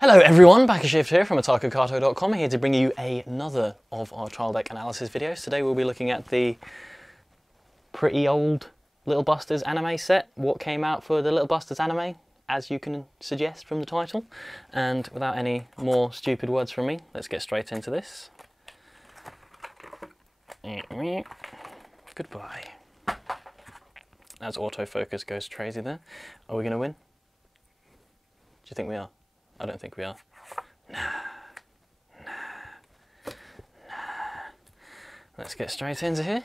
Hello everyone, Back a Shift here from otakukato.com, here to bring you another of our trial deck analysis videos. Today we'll be looking at the pretty old Little Busters anime set, what came out for the Little Busters anime, as you can suggest from the title. And without any more stupid words from me, let's get straight into this. Goodbye. As autofocus goes crazy there. Are we going to win? Do you think we are? I don't think we are. Nah. Let's get straight into here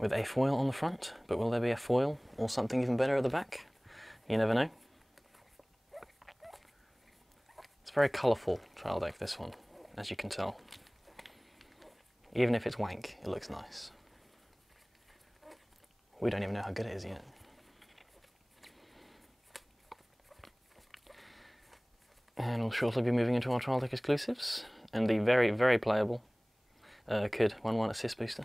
with a foil on the front, but will there be a foil or something even better at the back? You never know. It's a very colourful trial deck, this one, as you can tell. Even if it's wank, it looks nice. We don't even know how good it is yet. And we'll shortly be moving into our trial deck exclusives, and the very, very playable Could 1/1 assist booster.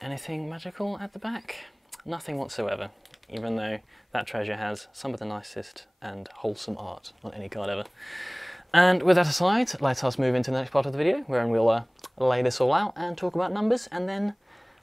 Anything magical at the back? Nothing whatsoever, even though that treasure has some of the nicest and wholesome art on any card ever. And with that aside, let us move into the next part of the video, wherein we'll lay this all out and talk about numbers, and then,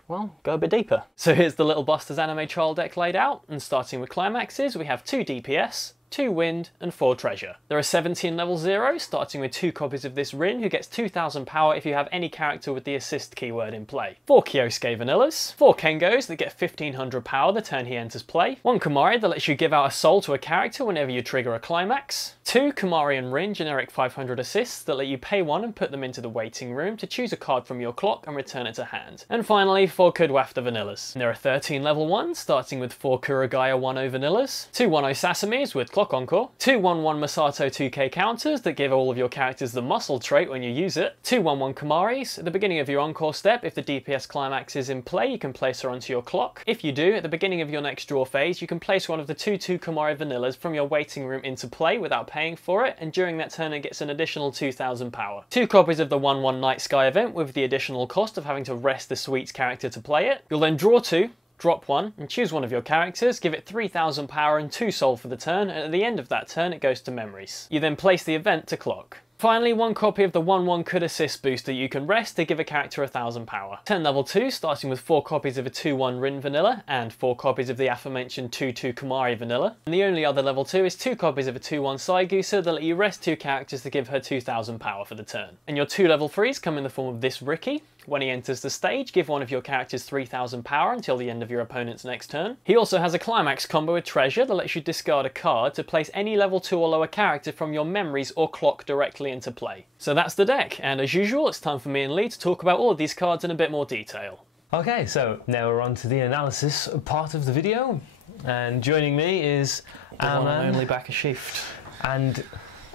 well, go a bit deeper. So here's the Little Busters anime trial deck laid out, and starting with Climaxes, we have 2 DPS, 2 wind, and 4 treasure. There are 17 level 0, starting with 2 copies of this Rin, who gets 2000 power if you have any character with the assist keyword in play. 4 Kyosuke vanillas, 4 Kengos that get 1500 power the turn he enters play, 1 Kumari that lets you give out a soul to a character whenever you trigger a climax, 2 Kumari and Rin generic 500 assists that let you pay 1 and put them into the waiting room to choose a card from your clock and return it to hand. And finally, 4 Kudwafter vanillas. There are 13 level 1s, starting with 4 Kuragaya 1/0 vanillas, 2 1/0 Sasamis with Clock Encore, 2 1/1 Masato 2k counters that give all of your characters the muscle trait when you use it, 2 1/1 Kumaris. At the beginning of your encore step, if the DPS climax is in play, you can place her onto your clock. If you do, at the beginning of your next draw phase, you can place one of the 2/2 Kumari vanillas from your waiting room into play without paying for it, and during that turn it gets an additional 2000 power. 2 copies of the 1/1 Night Sky event with the additional cost of having to rest the Sweets character to play it. You'll then draw 2, drop 1 and choose one of your characters, give it 3000 power and 2 soul for the turn, and at the end of that turn it goes to memories. You then place the event to clock. Finally, 1 copy of the 1/1 Could Assist booster you can rest to give a character 1000 power. 10 level 2, starting with 4 copies of a 2/1 Rin vanilla and 4 copies of the aforementioned 2/2 Kumari vanilla. And the only other level 2 is 2 copies of a 2/1 Saigusa that let you rest 2 characters to give her 2000 power for the turn. And your 2 level 3s come in the form of this Ricky. When he enters the stage, give one of your characters 3000 power until the end of your opponent's next turn. He also has a climax combo with treasure that lets you discard a card to place any level 2 or lower character from your memories or clock directly into play. So that's the deck, and as usual, it's time for me and Lee to talk about all of these cards in a bit more detail. Okay, so now we're on to the analysis part of the video, and joining me is The one and only Back a Shift. And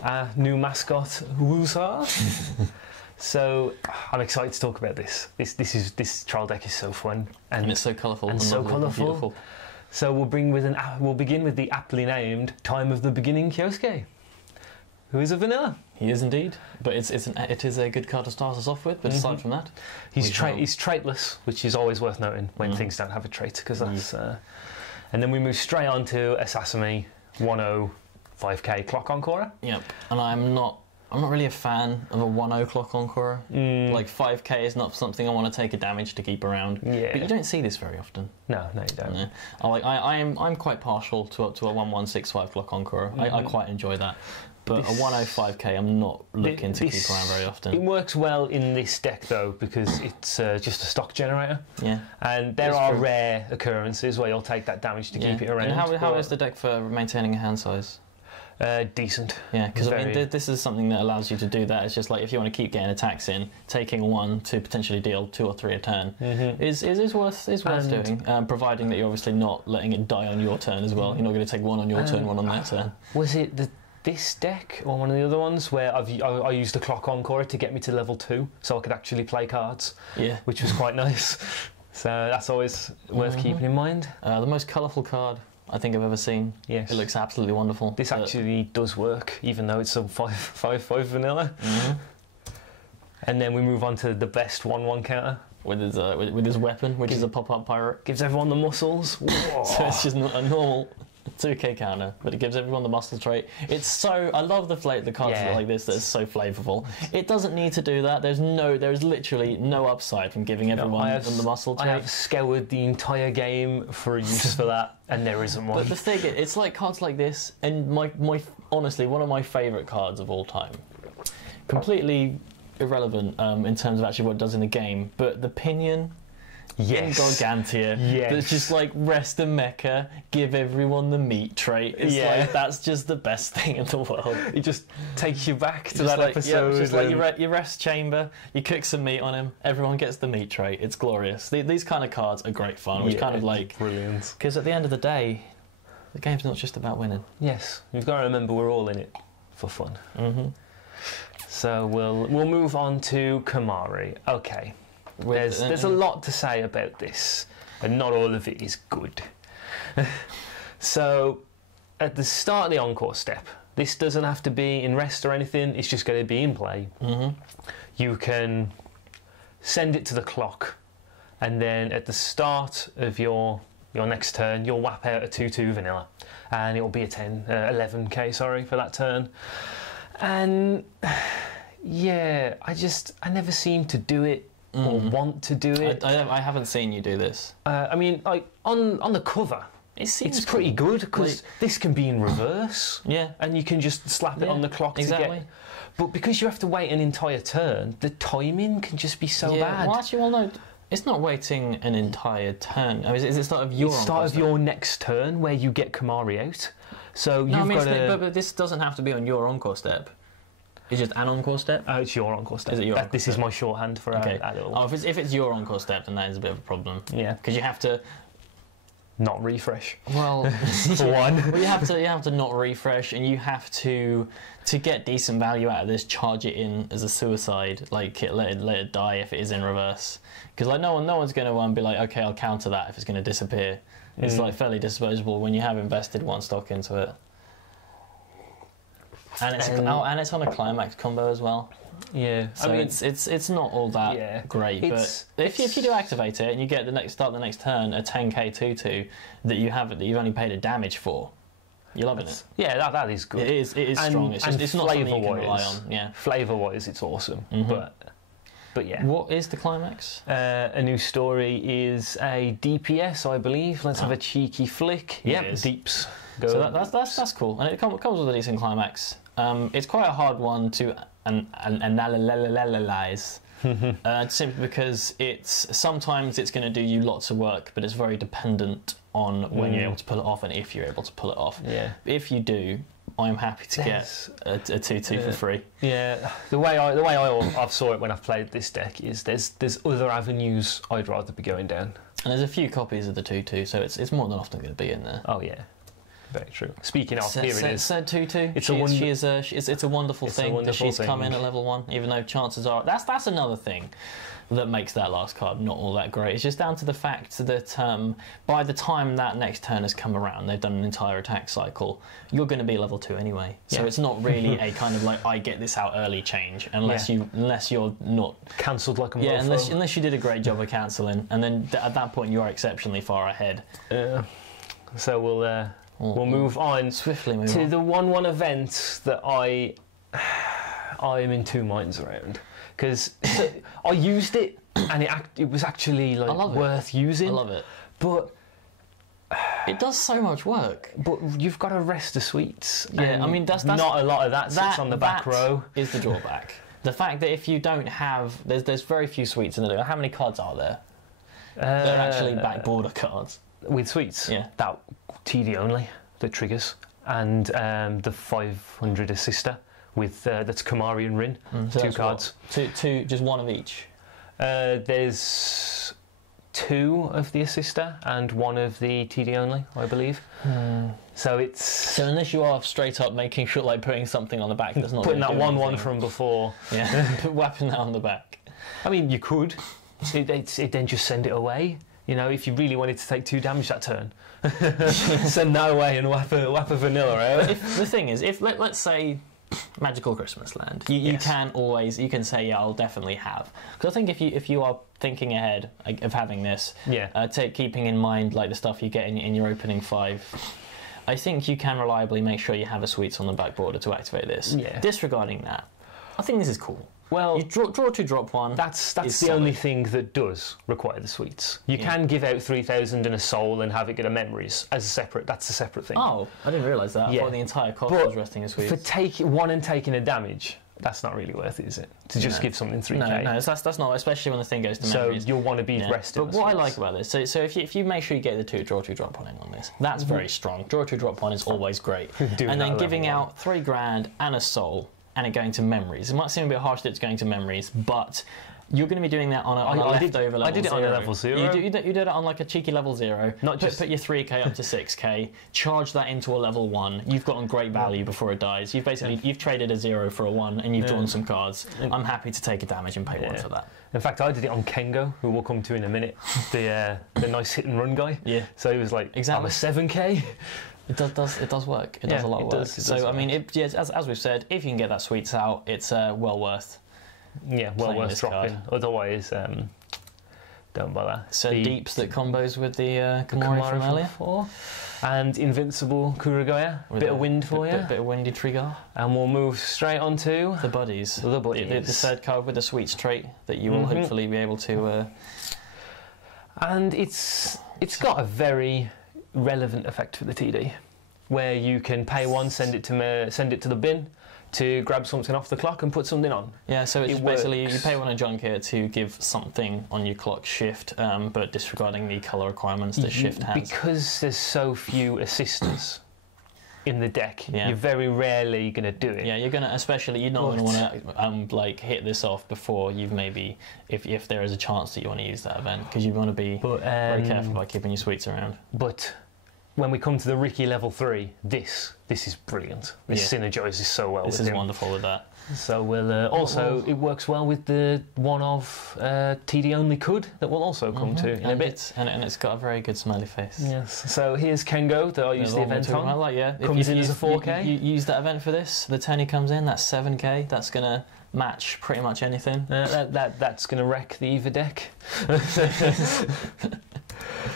our new mascot, Woozar. So I'm excited to talk about this. This trial deck is so fun and it's so colourful and so lovely, colourful. beautiful. So we'll begin with the aptly named Time of the Beginning Kyosuke, who is a vanilla. He is indeed, but it is a good card to start us off with. But aside from that, he's traitless, which is always worth noting when things don't have a trait, because that's. And then we move straight on to a Sasami 1/0 5k Clock Encore. Yep, and I'm not really a fan of a 1/0 Clock Encore. Like 5k is not something I want to take a damage to keep around. Yeah. But you don't see this very often. No, you don't. Yeah. I'm quite partial to a 1/1 Clock Encore. I quite enjoy that. But a 1/0 5k I'm not looking to keep around very often. It works well in this deck though, because it's just a stock generator. Yeah. And there are rare occurrences where you'll take that damage to keep it around. And how is the deck for maintaining a hand size? Decent. Yeah, because I mean, this is something that allows you to do that. It's just like if you want to keep getting attacks in, taking 1 to potentially deal 2 or 3 a turn is worth doing, providing that you're obviously not letting it die on your turn as well. You're not going to take 1 on your turn, 1 on their turn. Was it this deck or one of the other ones where I used the Clock Encore to get me to level 2 so I could actually play cards? Yeah, which was quite nice. So that's always worth keeping in mind. The most colourful card I think I've ever seen. Yes. It looks absolutely wonderful. This actually does work, even though it's a 5/5 vanilla. And then we move on to the best 1/1 counter. With his weapon, which is a pop-up pirate. Gives everyone the muscles. So it's just not a normal 2k counter, but it gives everyone the muscle trait. It's so... I love the cards that are like this that are so flavourful. It doesn't need to do that. There's literally no upside from giving everyone the muscle trait. I have scoured the entire game for a use for that, and there isn't one. But the thing, it's like cards like this, and honestly, one of my favourite cards of all time. Completely irrelevant in terms of actually what it does in the game, but the Pinion... Yes. Gargantia. Yes. That's just like rest a mecha, give everyone the meat trait. It's like that's just the best thing in the world. It just takes you back to just that like, episode. Yeah, just like your rest chamber, you cook some meat on him, everyone gets the meat trait. It's glorious. These kind of cards are great fun, which kind of like brilliant. Because at the end of the day, the game's not just about winning. Yes, you've got to remember we're all in it for fun. So we'll move on to Kumari. Okay. There's a lot to say about this, and not all of it is good. So, at the start of the encore step, this doesn't have to be in rest or anything, it's just going to be in play. You can send it to the clock, and then at the start of your next turn, you'll whap out a 2/2 vanilla, and it'll be a 11k, sorry, for that turn. And, yeah, I never seem to do it. Or want to do it. I haven't seen you do this. I mean, like on the cover, it's pretty good because this can be in reverse. Yeah, and you can just slap it on the clock to get. But because you have to wait an entire turn, the timing can just be so bad. Well, actually, no, it's not waiting an entire turn. I mean, is it start of your? It's start of your next turn where you get Kumari out. So you've got to. But this doesn't have to be on your encore step. It's just an encore step? Oh, it's your encore step. Is it your This is my shorthand for a little... Oh, if it's your encore step, then that is a bit of a problem. Yeah. Because you have to... Not refresh. Well, for one. Well, you have to not refresh, and you have to get decent value out of this, charge it in as a suicide, like let it die if it is in reverse. Because like no one's going to be like, okay, I'll counter that if it's going to disappear. It's like fairly disposable when you have invested one stock into it. And it's on a climax combo as well. Yeah, so I mean, it's not all that great. But if you do activate it and you get start the next turn a 10k 2/2 that you've only paid a damage for, you're loving it. Yeah, that is good. It is strong. It's not something you can rely on. Yeah, flavour wise, it's awesome. But yeah. What is the climax? A new story is a DPS, I believe. Let's have a cheeky flick. Yep, deeps. So that's cool, and it comes with a decent climax. It's quite a hard one to analyze, simply because sometimes it's going to do you lots of work, but it's very dependent on when you're able to pull it off and if you're able to pull it off. Yeah. If you do, I'm happy to get a 2/2 for free. Yeah, the way I've saw it when I've played this deck is there's other avenues I'd rather be going down. And there's a few copies of the 2/2, so it's more than often going to be in there. Oh yeah. Very true. Speaking of, here it is. Said 2/2. It's a wonderful thing that she's come in at level 1, even though chances are that's another thing that makes that last card not all that great. It's just down to the fact that by the time that next turn has come around, they've done an entire attack cycle, you're going to be level 2 anyway. So it's not really a kind of like I get this out early change unless you're not cancelled like a mofo. Yeah, unless you did a great job of cancelling, and then at that point you are exceptionally far ahead. So we'll move on swiftly to the 1/1 event that I am in two minds around, because I used it and it was actually like worth using. I love it, but it does so much work. But you've got to rest the sweets. Yeah, I mean that's not a lot of that sits on the back row. Is the drawback. The fact that if you don't have, there's very few sweets in the deck. How many cards are there? They're actually back border cards. With sweets? Yeah. That TD only, the triggers, and the 500 assister with that's Kumari and Rin, so 2 cards. Two, just one of each. There's 2 of the assister and 1 of the TD only, I believe. So unless you are straight up making sure, like putting something on the back that's not putting that 1/1 from before, whapping that on the back. I mean, you could. It then just send it away. You know, if you really wanted to take 2 damage that turn, send that away and whap a vanilla out. The thing is, if let's say Magical Christmas Land, you can say I'll definitely have, because I think if you are thinking ahead of having this, keeping in mind like the stuff you get in your opening 5. I think you can reliably make sure you have a sweets on the back border to activate this. Yeah. Disregarding that, I think this is cool. Well, you draw 2, drop 1. That's the only thing that does require the sweets. You can give out 3,000 and a soul and have it get a memories as a separate. That's a separate thing. Oh, I didn't realise that. I thought the entire cost was resting in sweets. For taking a damage, that's not really worth it, is it? To just give something 3k. No, that's not, especially when the thing goes to memories. So you'll want to be rested. But what I like about this, so if you make sure you get the 2 draw 2 drop 1 in on this, that's very strong. Draw 2 drop 1 is always great. And then giving out 3 grand and a soul and it going to memories. It might seem a bit harsh that it's going to memories, but you're going to be doing that on a leftover level. I did it on a level 0. You did it on like a cheeky level 0. Not just put your 3k up to 6k, charge that into a level 1. You've gotten great value before it dies. You've basically you've traded a 0 for a 1 and you've drawn some cards. I'm happy to take a damage and pay 1 for that. In fact, I did it on Kengo, who we'll come to in a minute. The nice hit and run guy. Yeah. So he was like, I'm a 7k. It does work. It does a lot of work. So I mean, as we've said, if you can get that sweets out, it's well worth. Yeah, well worth dropping. Otherwise, don't bother. So deeps that combos with the Kumari from earlier. 4. And Invincible Kuragaya. Bit of wind for you. Bit of windy trigger. And we'll move straight on to the buddies. The buddies. The third card with the sweets trait that you will hopefully be able to. And it's got a very relevant effect for the TD, where you can pay 1, send it to the bin to grab something off the clock and put something on. Yeah, so it's basically you pay 1 a junket to give something on your clock shift, but disregarding the colour requirements that shift has. Because there's so few assisters in the deck, you're very rarely going to do it. Yeah, you're going to, especially, you're not going to want to like hit this off before you've maybe, if there is a chance that you want to use that event, because you want to be very careful about keeping your sweets around. But when we come to the Ricky level 3, this is brilliant. This synergises so well with him. This is wonderful with that. So we'll also it works well with the one of TD only could that we'll also come to in a bit. And it's got a very good smiley face. Yes. So here's Kengo that I use the event on. Like, comes in as a 4k. You use that event for this. The 10 comes in. That's 7k. That's gonna match pretty much anything. That's gonna wreck the Eva deck.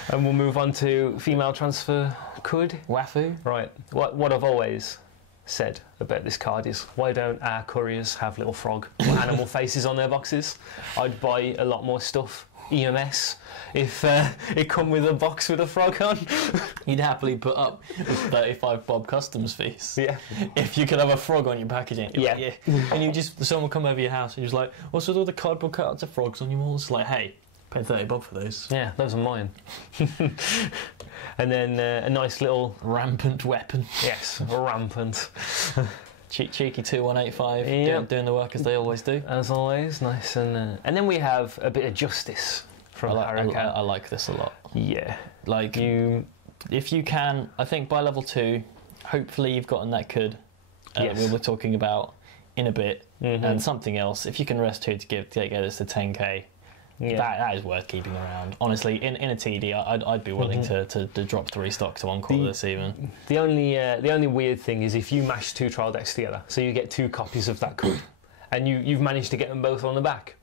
And we'll move on to female transfer could. Wafu. Right. What I've always said about this card is, why don't our couriers have little frog or animal faces on their boxes? I'd buy a lot more stuff, EMS, if it come with a box with a frog on. You'd happily put up 35 bob customs fees. Yeah. If you could have a frog on your packaging. Yeah. And someone will come over your house and you're just like, what's with all the cardboard cutouts of frogs on your walls? It's like, hey, paid 30 bob for those. Yeah, those are mine. And then a nice little rampant weapon. Yes, rampant. Cheeky 2185, doing the work as they always do. As always, nice. And then we have a bit of justice from I like this a lot. Yeah. Like, if you can, I think by level 2, hopefully you've gotten that could. We'll be talking about in a bit. And something else. If you can rest 2 to get this to 10k, that is worth keeping around. Honestly, in a TD, I'd be willing to drop 3 stock to encore this even. The only weird thing is if you mash 2 trial decks together, so you get 2 copies of that code, and you've managed to get them both on the back.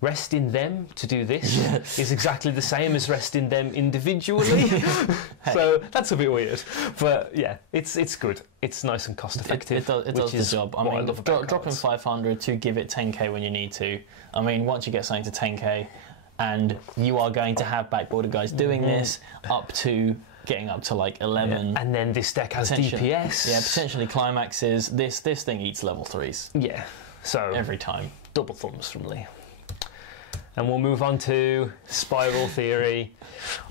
Resting them to do this is exactly the same as resting them individually. So that's a bit weird, but yeah, it's good. It's nice and cost effective. It does the job. I mean, dropping 500 to give it 10k when you need to. I mean, once you get something to 10k, and you are going to have backborder guys doing this up to getting up to like 11, and then this deck has DPS. Yeah, potentially Climaxes. This thing eats level 3s. Yeah, so every time. Double thumbs from Lee. And we'll move on to Spiral Theory.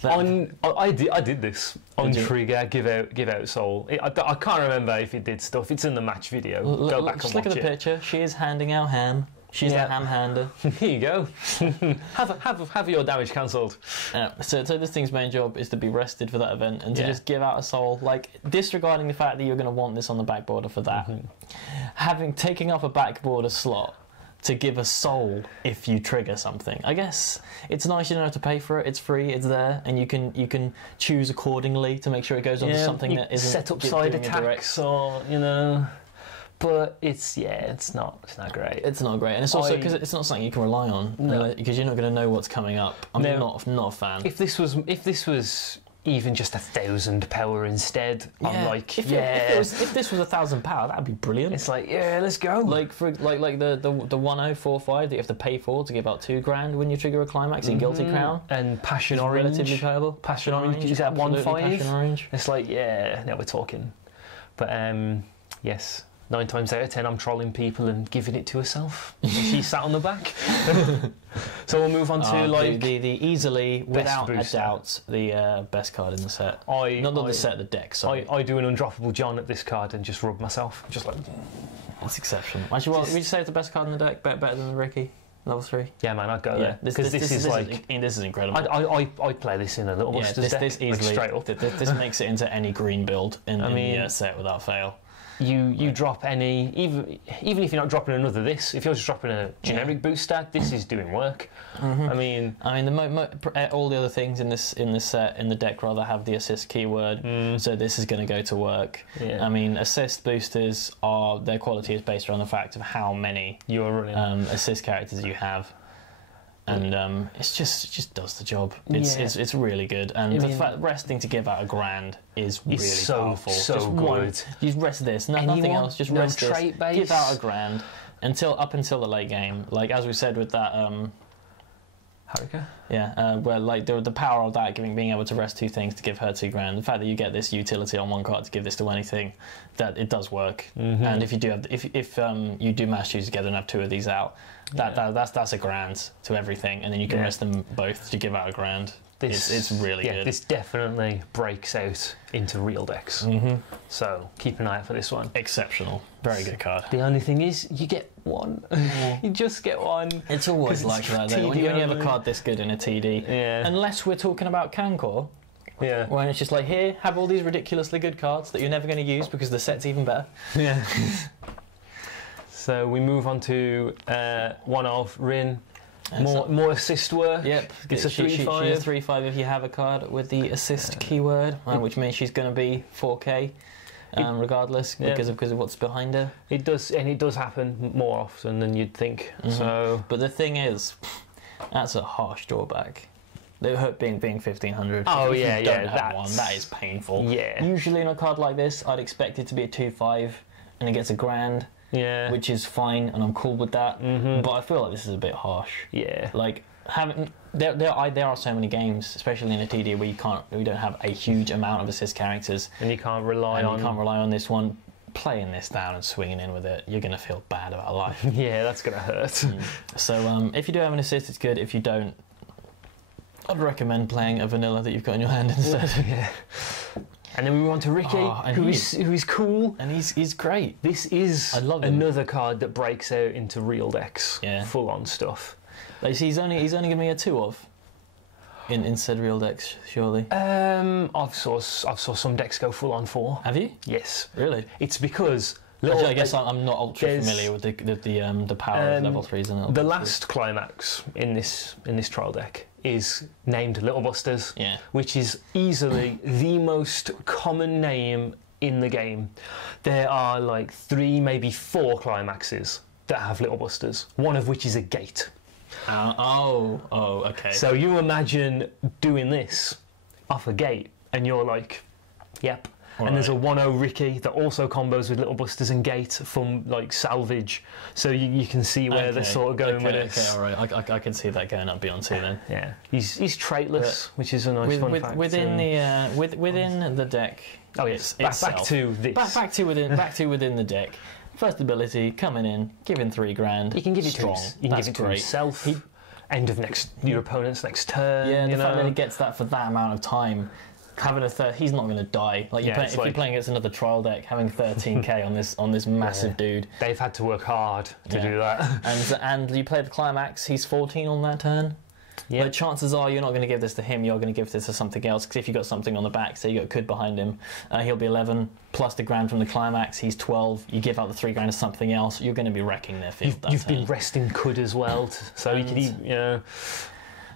I did this on Trigger, give out soul. I can't remember if it did stuff. It's in the match video. Go back and watch it. Look at the picture. She is handing out ham. She's the ham hander. Here you go. have your damage cancelled. So this thing's main job is to be rested for that event and to just give out a soul. Like, disregarding the fact that you're going to want this on the back border for that, taking up a back border slot to give a soul if you trigger something. I guess it's nice you don't have to pay for it. It's free. It's there, and you can choose accordingly to make sure it goes on to something that isn't set up side attacks or But it's not great. It's not great, and it's also because it's not something you can rely on. Because you're not going to know what's coming up. I'm not a fan. If this was even just 1,000 power instead, I'm like, if this was 1,000 power, that'd be brilliant. It's like, yeah, let's go. Like the 1045 that you have to pay for to give out $2,000 when you trigger a climax in Guilty Crown. And Passion Orange. Relatively playable. Passion Orange is at 1.5. Passion Orange. It's like, yeah, now we're talking. But yes, 9 times out of 10 I'm trolling people and giving it to herself. She sat on the back. So we'll move on to like the easily, without booster. a doubt, the best card in the set. Not the set, the deck. Sorry. I do an undroppable John at this card and just rub myself, just like. That's exceptional. Actually, would you say it's the best card in the deck? Better than the Ricky level 3? Yeah, man, I'd go there because this is incredible. I play this in a Little Busters deck. This easily, straight up. This makes it into any green build in the set without fail. You drop any, even if you're not dropping another this, if you're just dropping a generic booster, this is doing work. I mean, all the other things in this set in the deck rather have the assist keyword, so this is going to go to work. Yeah. I mean, assist boosters their quality is based around the fact of how many you are running assist characters you have. And it just does the job. It's really good, and the fact resting to give out $1,000 is really powerful. So just good. You rest this, nothing else. Just rest this. Give out $1,000 up until the late game. Like as we said with that. Harika? Yeah, where like the power of that being able to rest 2 things to give her $2,000. The fact that you get this utility on 1 card to give this to anything, that it does work. And if you do have, if you do mash two together and have 2 of these out, that's $1,000 to everything, and then you can rest them both to give out $1,000. It's really good. This definitely breaks out into real decks. So keep an eye out for this one. Exceptional. Very good card. The only thing is, you get 1. You just get 1. It's always like that though. When you have a card this good in a TD, unless we're talking about Kengo, when it's just like, here, have all these ridiculously good cards that you're never going to use because the set's even better. Yeah. So we move on to one of Rin. More assist work. Yep, it's a 3/5. She's a 3/5 if you have a card with the assist keyword, which means she's going to be 4K, regardless, because of what's behind her. It does happen more often than you'd think. So, but the thing is, that's a harsh drawback. The hurt being 1,500. Oh if yeah, you don't have one, that is painful. Yeah. Usually in a card like this, I'd expect it to be a 2/5, and it gets $1,000. Yeah, which is fine, and I'm cool with that. But I feel like this is a bit harsh. Yeah, like there are so many games, especially in a TD, where we don't have a huge amount of assist characters, and you can't rely on this one. Playing this down and swinging in with it, you're gonna feel bad about life. Yeah, that's gonna hurt. So if you do have an assist, it's good. If you don't, I'd recommend playing a vanilla that you've got in your hand instead. Yeah. And then we move on to Ricky, who is cool. And he's great. This is another card that breaks out into real decks. Yeah. Full on stuff. Like, he's only giving me a 2 of in said real decks, surely. I've saw some decks go full on 4. Have you? Yes. Really? It's because Actually, I guess I'm not ultra familiar with the power of level 3s and the last climax in this trial deck is named Little Busters, which is easily the most common name in the game. There are like 3, maybe 4 climaxes that have Little Busters, one of which is a gate. Okay. So you imagine doing this off a gate, and you're like, yep. And there's a 1/0 Ricky that also combos with Little Busters and Gate from like salvage, so you can see where they're sort of going with it. Okay, all right. I can see that going up beyond 2 then. Yeah, he's traitless, which is a nice fun fact. Within the deck. Oh yes, back to this. Back to within the deck. First ability coming in, giving $3,000. You can give it strong. You can give it to himself. End of your opponent's next turn. Yeah, the fact that he gets that for that amount of time. Having a he's not going to die. Like, if you're playing against another trial deck, having 13k on this massive dude. They've had to work hard to do that. And you play the climax. He's 14 on that turn. Yeah. But chances are you're not going to give this to him. You're going to give this to something else. Because if you got something on the back, say you got Kud behind him, he'll be 11 plus the $1,000 from the climax. He's 12. You give out the $3,000 to something else. You're going to be wrecking their field. You've been resting Kud as well, so you could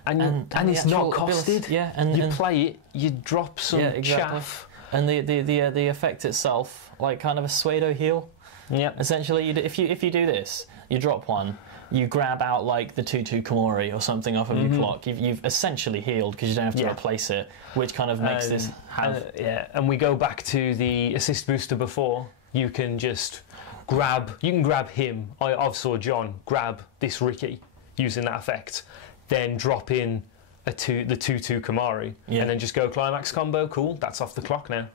And it's not costed. And you play it, you drop some chaff. And the effect itself, like kind of a pseudo heal. Yeah. Essentially, if you do this, you drop one, you grab out like the 2/2 Kumari or something off of your clock. You've essentially healed because you don't have to replace it, which kind of makes this have. And we go back to the assist booster before. You can just grab. You can grab him. I've saw John grab this Ricky using that effect, then drop in the 2/2 Kumari, and then just go climax combo. Cool. That's off the clock now.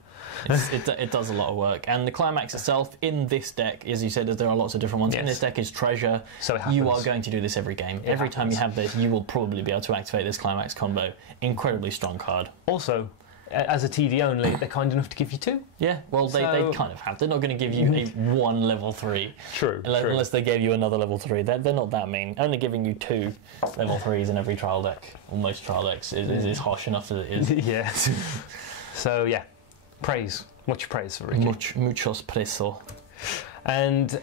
It does a lot of work, and the climax itself in this deck, as you said, there are lots of different ones. In this deck is treasure, so you are going to do this every game. Every time you have this, you will probably be able to activate this climax combo. Incredibly strong card. Also, as a TD only, they're kind enough to give you 2. Yeah, well, they kind of have. They're not going to give you a 1 level 3. True. Unless they gave you another level 3. They're not that mean. Only giving you 2 level 3s in every trial deck, or most trial decks, is harsh enough as it is. Yeah. So, yeah. Praise. Much praise for Ricky. Muchos preso. And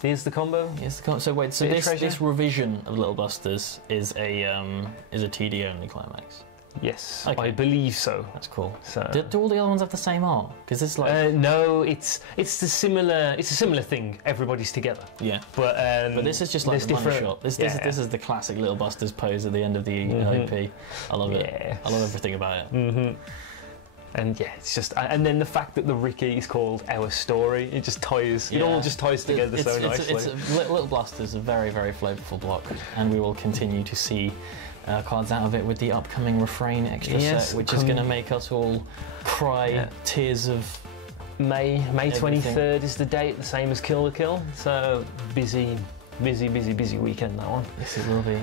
here's the combo. So wait, so this revision of Little Busters is a TD only climax. Yes, okay. I believe so. That's cool. So do all the other ones have the same art? Because it's like no, it's a similar thing. Everybody's together. Yeah, but this is just like the money shot. This is the classic Little Busters pose at the end of the OP. I love it. I love everything about it. And yeah, it's just, and then the fact that the Ricky is called Our Story, it just ties, it all just ties together so nicely. Little Blasters is a very, very flavourful block, and we will continue to see cards out of it with the upcoming Refrain extra set, which is going to make us all cry tears of May 23rd is the date, the same as Kill the Kill, so busy weekend, that one. Yes, it will be.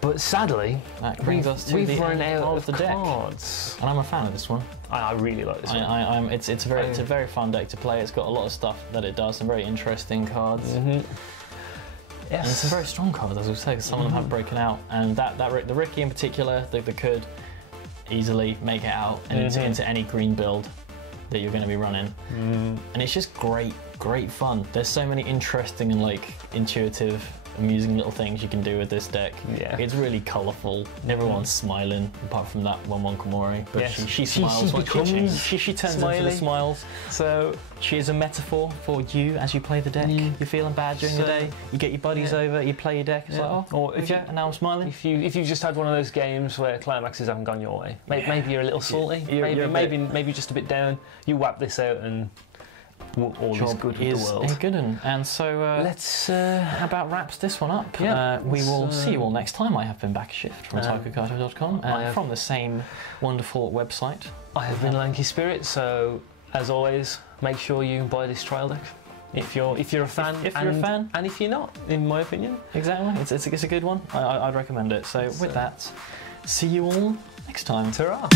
But sadly, that brings us to the run end out of the cards. And I'm a fan of this one. I really like this one. It's a very fun deck to play. It's got a lot of stuff that it does, some very interesting cards. Yes. And some very strong cards, as we say, because some of them have broken out. And the Ricky in particular, they could easily make it out into any green build that you're going to be running. And it's just great fun. There's so many interesting and like intuitive, amusing little things you can do with this deck. Yeah. It's really colourful. Everyone's smiling, apart from that 1/1 Kumari. But she smiles. She turns into the smiles. So she is a metaphor for you as you play the deck. You're feeling bad during the day. You get your buddies over. You play your deck. It's like, oh, or and now I'm smiling. If you've just had one of those games where climaxes haven't gone your way, maybe you're a little salty. Maybe just a bit down. You whap this out and all is good with the world. Good one. And so let's how about wraps this one up. We will see you all next time. I have been Back Shift from taikokato.com from the same wonderful website. I have been Lanky Spirit, so as always, make sure you buy this trial deck. If you're a fan, and if you're not, in my opinion. Exactly. It's a good one. I'd recommend it. So with that, see you all next time. Ta-ra.